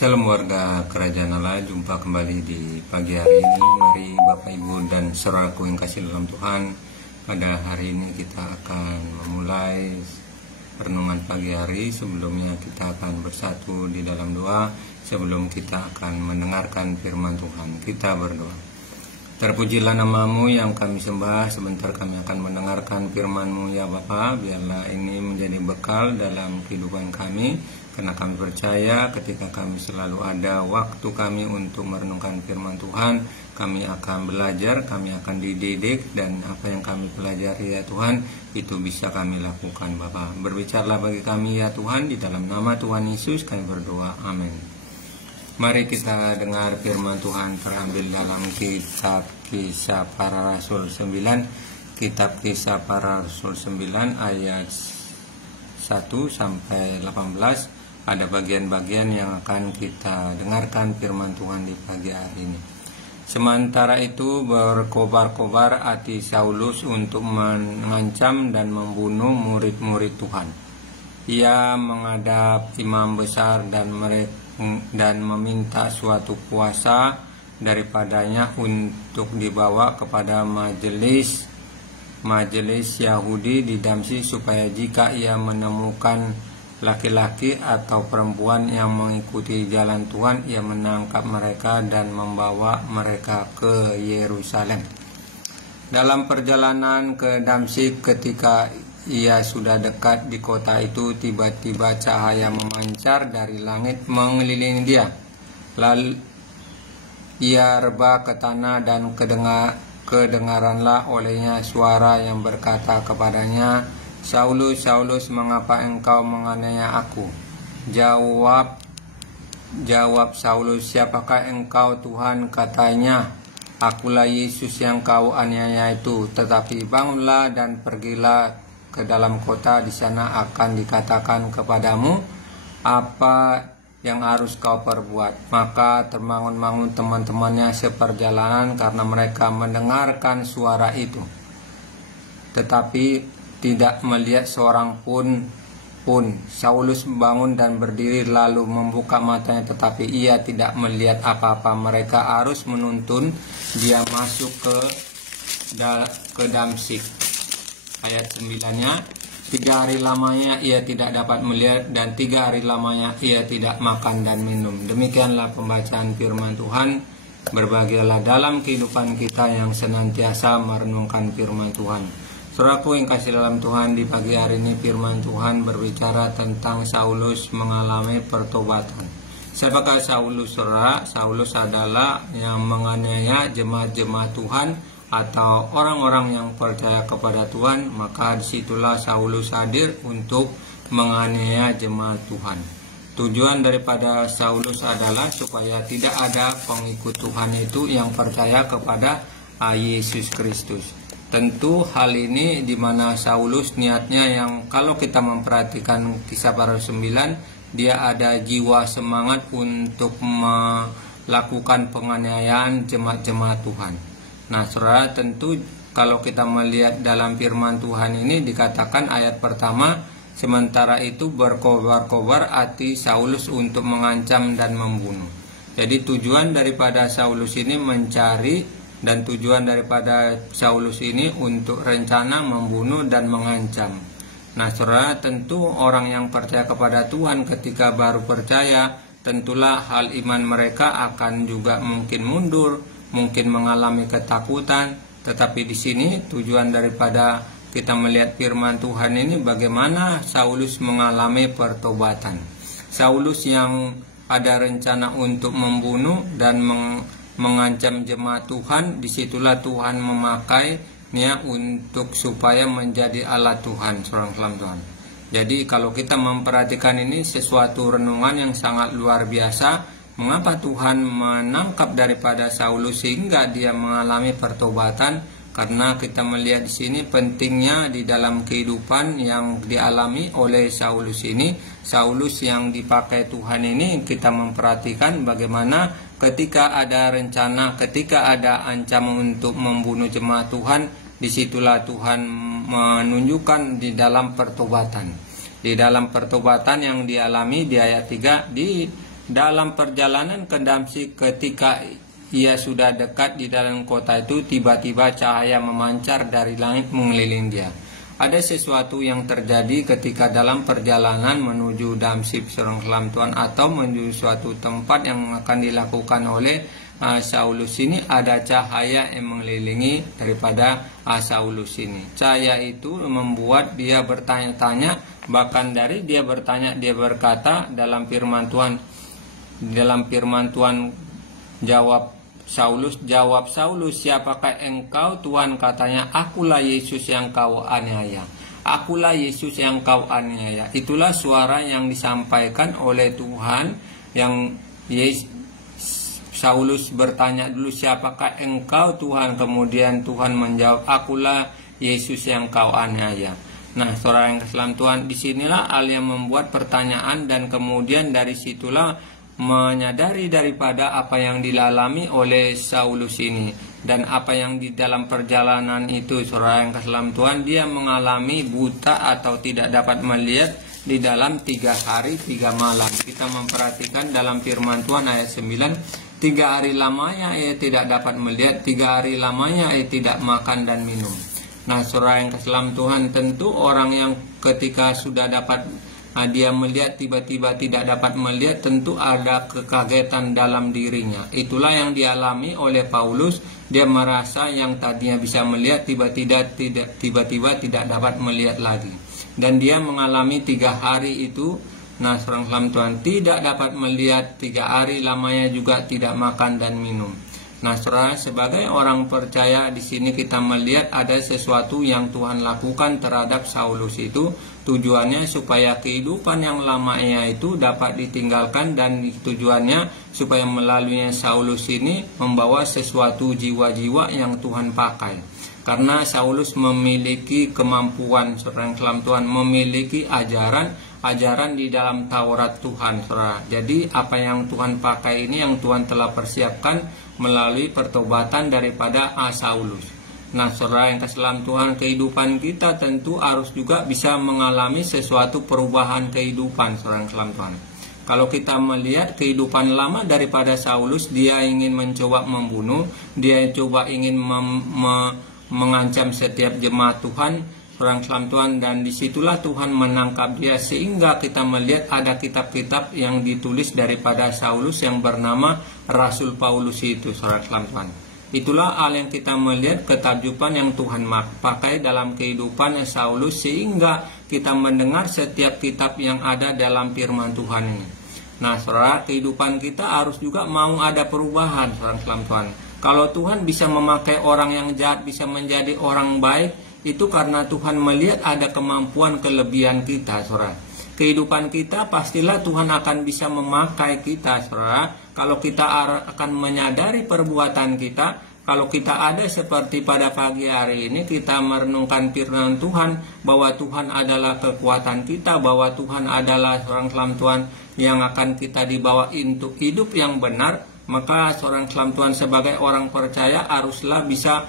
Salam warga Kerajaan Allah, jumpa kembali di pagi hari ini. Mari Bapak Ibu dan saudaraku yang kasih dalam Tuhan, pada hari ini kita akan memulai renungan pagi hari. Sebelumnya kita akan bersatu di dalam doa sebelum kita akan mendengarkan firman Tuhan. Kita berdoa. Terpujilah nama-Mu yang kami sembah. Sebentar kami akan mendengarkan firman-Mu ya Bapa. Biarlah ini menjadi bekal dalam kehidupan kami, karena kami percaya ketika kami selalu ada waktu kami untuk merenungkan firman Tuhan, kami akan belajar, kami akan dididik, dan apa yang kami pelajari ya Tuhan, itu bisa kami lakukan Bapa. Berbicaralah bagi kami ya Tuhan, di dalam nama Tuhan Yesus kami berdoa, amin. Mari kita dengar firman Tuhan terambil dalam kitab Kisah Para Rasul 9. Kitab Kisah Para Rasul 9 ayat 1 sampai 18. Ada bagian-bagian yang akan kita dengarkan firman Tuhan di pagi hari ini. Sementara itu berkobar-kobar hati Saulus untuk mengancam dan membunuh murid-murid Tuhan. Ia menghadap imam besar dan meminta suatu kuasa daripadanya untuk dibawa kepada majelis Yahudi di Damsyik, supaya jika ia menemukan laki-laki atau perempuan yang mengikuti jalan Tuhan, ia menangkap mereka dan membawa mereka ke Yerusalem. Dalam perjalanan ke Damsyik, ketika ia sudah dekat di kota itu, tiba-tiba cahaya memancar dari langit mengelilingi dia. Lalu ia rebah ke tanah dan kedengaranlah olehnya suara yang berkata kepadanya, "Saulus, Saulus, mengapa engkau menganiaya aku?" Jawab Saulus, "Siapakah engkau Tuhan?" Katanya, "Akulah Yesus yang kau aniaya itu. Tetapi bangunlah dan pergilah ke dalam kota, di sana akan dikatakan kepadamu apa yang harus kau perbuat." Maka terbangun-bangun teman-temannya seperjalanan karena mereka mendengarkan suara itu, tetapi tidak melihat seorang pun. Saulus bangun dan berdiri lalu membuka matanya, tetapi ia tidak melihat apa-apa. Mereka harus menuntun dia masuk ke Damsyik. Ayat 9-nya, 3 hari lamanya ia tidak dapat melihat, dan 3 hari lamanya ia tidak makan dan minum. Demikianlah pembacaan firman Tuhan. Berbahagialah dalam kehidupan kita yang senantiasa merenungkan firman Tuhan. Saudaraku yang kasih dalam Tuhan, di pagi hari ini firman Tuhan berbicara tentang Saulus mengalami pertobatan. Siapakah Saulus, saudara? Saulus adalah yang menganiaya jemaat-jemaat Tuhan atau orang-orang yang percaya kepada Tuhan. Maka disitulah Saulus hadir untuk menganiaya jemaat Tuhan. Tujuan daripada Saulus adalah supaya tidak ada pengikut Tuhan itu yang percaya kepada Yesus Kristus. Tentu hal ini di mana Saulus niatnya yang kalau kita memperhatikan Kisah Para 9, dia ada jiwa semangat untuk melakukan penganiayaan jemaat-jemaat Tuhan. Nah, saudara, tentu kalau kita melihat dalam firman Tuhan ini dikatakan ayat pertama, sementara itu berkobar-kobar hati Saulus untuk mengancam dan membunuh. Jadi tujuan daripada Saulus ini mencari, dan tujuan daripada Saulus ini untuk rencana membunuh dan mengancam. Nah, saudara, tentu orang yang percaya kepada Tuhan ketika baru percaya, tentulah hal iman mereka akan juga mungkin mundur, mungkin mengalami ketakutan. Tetapi di sini tujuan daripada kita melihat firman Tuhan ini bagaimana Saulus mengalami pertobatan. Saulus yang ada rencana untuk membunuh dan mengancam jemaat Tuhan, disitulah Tuhan memakainya untuk supaya menjadi alat Tuhan, seorang Tuhan. Jadi kalau kita memperhatikan ini sesuatu renungan yang sangat luar biasa. Mengapa Tuhan menangkap daripada Saulus sehingga dia mengalami pertobatan? Karena kita melihat di sini pentingnya di dalam kehidupan yang dialami oleh Saulus ini. Saulus yang dipakai Tuhan ini, kita memperhatikan bagaimana ketika ada rencana, ketika ada ancaman untuk membunuh jemaat Tuhan, disitulah Tuhan menunjukkan di dalam pertobatan. Di dalam pertobatan yang dialami di ayat 3, Dalam perjalanan ke Damsyik, ketika ia sudah dekat di dalam kota itu, tiba-tiba cahaya memancar dari langit mengelilingi dia. Ada sesuatu yang terjadi ketika dalam perjalanan menuju Damsyik, saudara sekalian Tuhan, atau menuju suatu tempat yang akan dilakukan oleh Saulus ini. Ada cahaya yang mengelilingi daripada Saulus ini. Cahaya itu membuat dia bertanya-tanya, bahkan dari dia bertanya, dia berkata dalam firman Tuhan, jawab Saulus, siapakah engkau Tuhan? Katanya, akulah Yesus yang kau aniaya. Akulah Yesus yang kau aniaya. Itulah suara yang disampaikan oleh Tuhan. Yang Saulus bertanya dulu, siapakah engkau Tuhan? Kemudian Tuhan menjawab, akulah Yesus yang kau aniaya. Nah, saudara yang kasih Tuhan, disinilah hal yang membuat pertanyaan, dan kemudian dari situlah menyadari daripada apa yang dilalami oleh Saulus ini, dan apa yang di dalam perjalanan itu, saudara yang kasih Tuhan, dia mengalami buta atau tidak dapat melihat di dalam 3 hari 3 malam. Kita memperhatikan dalam firman Tuhan ayat 9, 3 hari lamanya ia tidak dapat melihat, 3 hari lamanya ia tidak makan dan minum. Nah, saudara yang kasih Tuhan, tentu orang yang ketika sudah dapat dia melihat tiba-tiba tidak dapat melihat, tentu ada kekagetan dalam dirinya. Itulah yang dialami oleh Paulus. Dia merasa yang tadinya bisa melihat tiba-tiba tidak dapat melihat lagi, dan dia mengalami 3 hari itu. Nah, seorang Tuhan tidak dapat melihat, 3 hari lamanya juga tidak makan dan minum. Nah, saudara, sebagai orang percaya di sini kita melihat ada sesuatu yang Tuhan lakukan terhadap Saulus itu. Tujuannya supaya kehidupan yang lamanya itu dapat ditinggalkan, dan tujuannya supaya melaluinya Saulus ini membawa sesuatu jiwa-jiwa yang Tuhan pakai. Karena Saulus memiliki kemampuan, saudara Tuhan, memiliki ajaran di dalam Taurat Tuhan, saudara. Jadi apa yang Tuhan pakai ini yang Tuhan telah persiapkan melalui pertobatan daripada Saulus. Nah, saudara yang kasih Tuhan, kehidupan kita tentu harus juga bisa mengalami sesuatu perubahan kehidupan, saudara yang kasih Tuhan. Kalau kita melihat kehidupan lama daripada Saulus, dia ingin mencoba membunuh, dia coba ingin mengancam setiap jemaat Tuhan, saudara yang kasih Tuhan, dan disitulah Tuhan menangkap dia, sehingga kita melihat ada kitab-kitab yang ditulis daripada Saulus yang bernama Rasul Paulus itu, saudara yang kasih Tuhan. Itulah hal yang kita melihat ketakjuban yang Tuhan pakai dalam kehidupan Saulus, sehingga kita mendengar setiap kitab yang ada dalam firman Tuhan ini. Nah, saudara, kehidupan kita harus juga mau ada perubahan, saudara Tuhan. Kalau Tuhan bisa memakai orang yang jahat bisa menjadi orang baik, itu karena Tuhan melihat ada kemampuan kelebihan kita, saudara. Kehidupan kita pastilah Tuhan akan bisa memakai kita, saudara. Kalau kita akan menyadari perbuatan kita, kalau kita ada seperti pada pagi hari ini, kita merenungkan firman Tuhan, bahwa Tuhan adalah kekuatan kita, bahwa Tuhan adalah seorang Tuhan yang akan kita dibawa untuk hidup yang benar, maka seorang Tuhan sebagai orang percaya haruslah bisa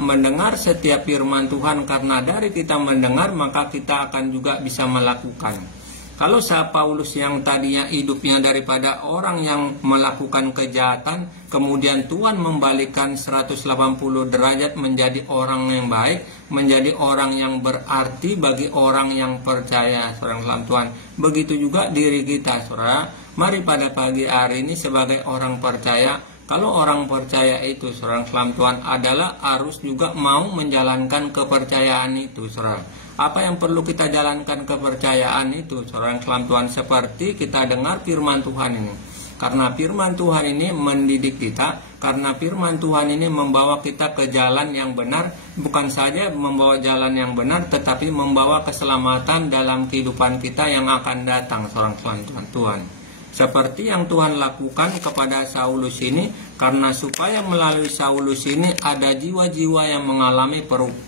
mendengar setiap firman Tuhan, karena dari kita mendengar maka kita akan juga bisa melakukan. Kalau Paulus yang tadinya hidupnya daripada orang yang melakukan kejahatan, kemudian Tuhan membalikkan 180 derajat menjadi orang yang baik, menjadi orang yang berarti bagi orang yang percaya, saudara Tuhan. Begitu juga diri kita, saudara. Mari pada pagi hari ini sebagai orang percaya, kalau orang percaya itu, saudara Tuhan, adalah harus juga mau menjalankan kepercayaan itu, saudara. Apa yang perlu kita jalankan kepercayaan itu, saudara Tuhan, seperti kita dengar firman Tuhan ini. Karena firman Tuhan ini mendidik kita, karena firman Tuhan ini membawa kita ke jalan yang benar, bukan saja membawa jalan yang benar, tetapi membawa keselamatan dalam kehidupan kita yang akan datang, saudara Tuhan. Seperti yang Tuhan lakukan kepada Saulus ini, karena supaya melalui Saulus ini ada jiwa-jiwa yang mengalami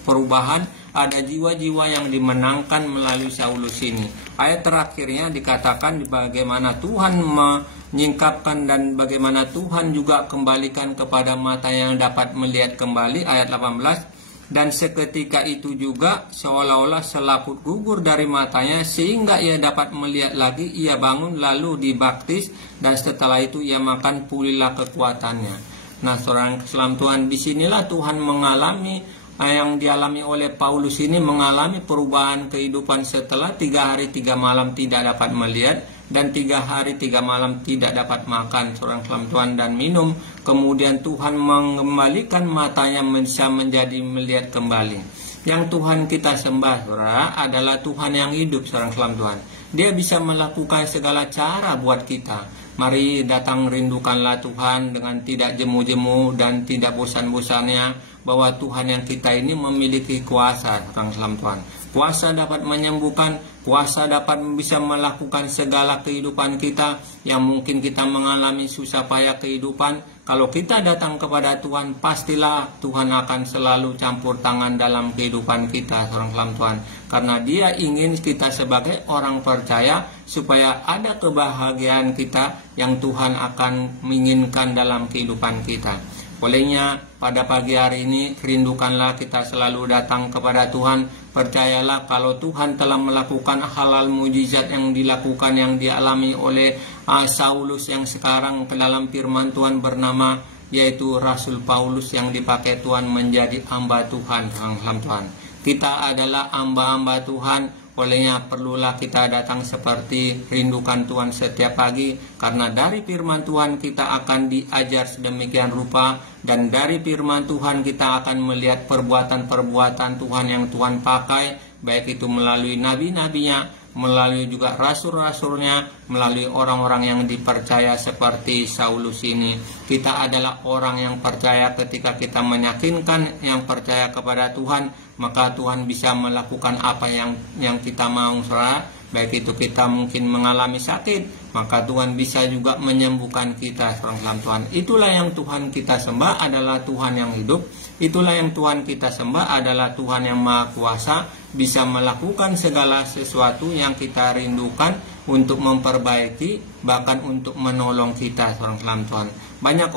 perubahan, ada jiwa-jiwa yang dimenangkan melalui Saulus ini. Ayat terakhirnya dikatakan bagaimana Tuhan menyingkapkan dan bagaimana Tuhan juga kembalikan kepada mata yang dapat melihat kembali. Ayat 18, dan seketika itu juga seolah-olah selaput gugur dari matanya sehingga ia dapat melihat lagi. Ia bangun lalu dibaptis dan setelah itu ia makan, pulihlah kekuatannya. Nah, seorang Islam Tuhan, disinilah Tuhan mengalami yang dialami oleh Paulus ini, mengalami perubahan kehidupan setelah 3 hari 3 malam tidak dapat melihat dan 3 hari 3 malam tidak dapat makan seorang Islam Tuhan dan minum. Kemudian Tuhan mengembalikan matanya bisa menjadi melihat kembali. Yang Tuhan kita sembah, saudara, adalah Tuhan yang hidup seorang Islam Tuhan. Dia bisa melakukan segala cara buat kita. Mari datang rindukanlah Tuhan dengan tidak jemu-jemu dan tidak bosan-bosannya, bahwa Tuhan yang kita ini memiliki kuasa seorang Islam Tuhan. Puasa dapat menyembuhkan, puasa dapat bisa melakukan segala kehidupan kita yang mungkin kita mengalami susah payah kehidupan. Kalau kita datang kepada Tuhan, pastilah Tuhan akan selalu campur tangan dalam kehidupan kita seorang Islam Tuhan. Karena Dia ingin kita sebagai orang percaya supaya ada kebahagiaan kita yang Tuhan akan menginginkan dalam kehidupan kita. Olehnya pada pagi hari ini rindukanlah kita selalu datang kepada Tuhan. Percayalah kalau Tuhan telah melakukan hal-hal mujizat yang dilakukan, yang dialami oleh Saulus yang sekarang ke dalam firman Tuhan bernama yaitu Rasul Paulus yang dipakai Tuhan menjadi hamba Tuhan. Tuhan, kita adalah hamba-hamba Tuhan. Olehnya perlulah kita datang seperti rindukan Tuhan setiap pagi, karena dari firman Tuhan kita akan diajar sedemikian rupa, dan dari firman Tuhan kita akan melihat perbuatan-perbuatan Tuhan yang Tuhan pakai, baik itu melalui nabi-nabinya, melalui juga rasul-rasulnya, melalui orang-orang yang dipercaya seperti Saulus ini. Kita adalah orang yang percaya. Ketika kita meyakinkan yang percaya kepada Tuhan, maka Tuhan bisa melakukan apa yang kita mau, saudara. Baik itu kita mungkin mengalami sakit, maka Tuhan bisa juga menyembuhkan kita, seorang Tuhan. Itulah yang Tuhan kita sembah, adalah Tuhan yang hidup. Itulah yang Tuhan kita sembah, adalah Tuhan yang Maha Kuasa, bisa melakukan segala sesuatu yang kita rindukan untuk memperbaiki, bahkan untuk menolong kita, seorang Tuhan. Banyak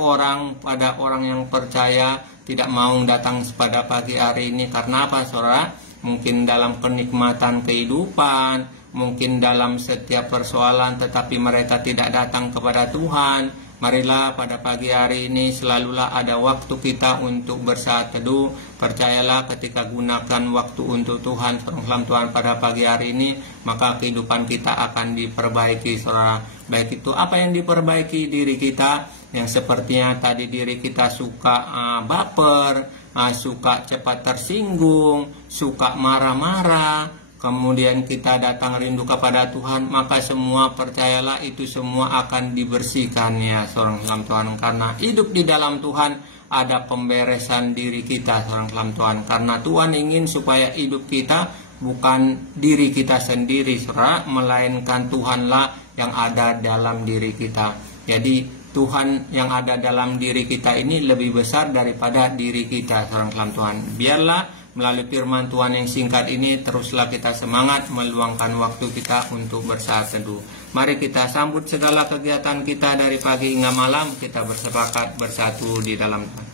orang yang percaya tidak mau datang pada pagi hari ini karena apa, saudara? Mungkin dalam kenikmatan kehidupan, mungkin dalam setiap persoalan, tetapi mereka tidak datang kepada Tuhan. Marilah pada pagi hari ini selalulah ada waktu kita untuk bersaat teduh. Percayalah ketika gunakan waktu untuk Tuhan, saudara Tuhan, pada pagi hari ini, maka kehidupan kita akan diperbaiki, saudara. Baik itu apa yang diperbaiki diri kita, yang sepertinya tadi diri kita suka baper, suka cepat tersinggung, suka marah-marah, kemudian kita datang rindu kepada Tuhan, maka semua percayalah itu semua akan dibersihkan ya seorang Tuhan. Karena hidup di dalam Tuhan ada pemberesan diri kita seorang Tuhan. Karena Tuhan ingin supaya hidup kita bukan diri kita sendiri, saudara, melainkan Tuhanlah yang ada dalam diri kita. Jadi Tuhan yang ada dalam diri kita ini lebih besar daripada diri kita, seorang Tuhan. Biarlah melalui firman Tuhan yang singkat ini teruslah kita semangat meluangkan waktu kita untuk bersaat teduh. Mari kita sambut segala kegiatan kita dari pagi hingga malam, kita bersepakat bersatu di dalam Tuhan.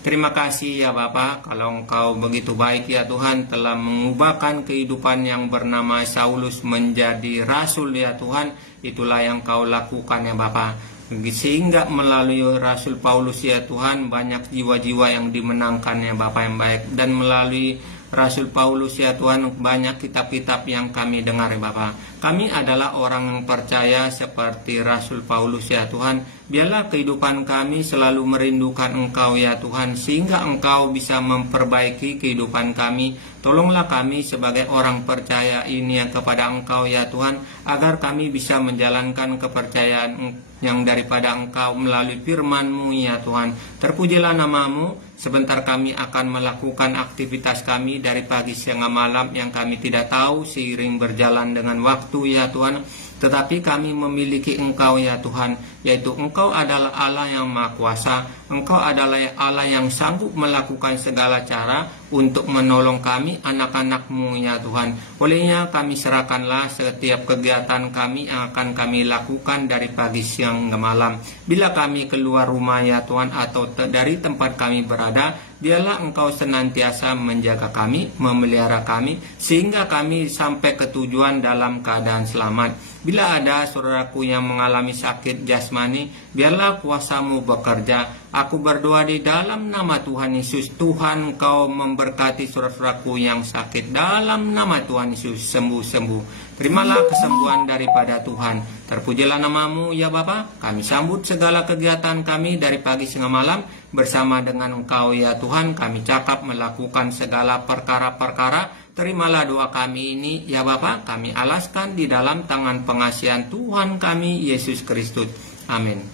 Terima kasih ya Bapa, kalau Engkau begitu baik ya Tuhan, telah mengubahkan kehidupan yang bernama Saulus menjadi rasul ya Tuhan. Itulah yang Kau lakukan ya Bapa. Sehingga melalui Rasul Paulus ya Tuhan, banyak jiwa-jiwa yang dimenangkan ya Bapak yang baik. Dan melalui Rasul Paulus ya Tuhan, banyak kitab-kitab yang kami dengar ya Bapak. Kami adalah orang yang percaya seperti Rasul Paulus ya Tuhan. Biarlah kehidupan kami selalu merindukan Engkau ya Tuhan, sehingga Engkau bisa memperbaiki kehidupan kami. Tolonglah kami sebagai orang percaya ini kepada Engkau ya Tuhan, agar kami bisa menjalankan kepercayaan yang daripada Engkau melalui firman-Mu ya Tuhan. Terpujilah nama-Mu. Sebentar kami akan melakukan aktivitas kami dari pagi, siang, malam yang kami tidak tahu seiring berjalan dengan waktu ya Tuhan. Tetapi kami memiliki Engkau ya Tuhan, yaitu Engkau adalah Allah yang Maha Kuasa. Engkau adalah Allah yang sanggup melakukan segala cara untuk menolong kami, anak-anak-Mu ya Tuhan. Olehnya kami serahkanlah setiap kegiatan kami yang akan kami lakukan dari pagi, siang, hingga malam. Bila kami keluar rumah ya Tuhan, atau dari tempat kami berada, biarlah Engkau senantiasa menjaga kami, memelihara kami, sehingga kami sampai ke tujuan dalam keadaan selamat. Bila ada saudaraku yang mengalami sakit jasmani, biarlah kuasa-Mu bekerja. Aku berdoa di dalam nama Tuhan Yesus. Tuhan, Engkau memberkati saudara-saudaraku yang sakit. Dalam nama Tuhan Yesus, sembuh-sembuh. Terimalah kesembuhan daripada Tuhan. Terpujilah nama-Mu ya Bapa. Kami sambut segala kegiatan kami dari pagi hingga malam bersama dengan Engkau ya Tuhan. Kami cakap melakukan segala perkara-perkara. Terimalah doa kami ini ya Bapa. Kami alaskan di dalam tangan pengasihan Tuhan kami Yesus Kristus. Amin.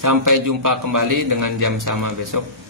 Sampai jumpa kembali dengan jam sama besok.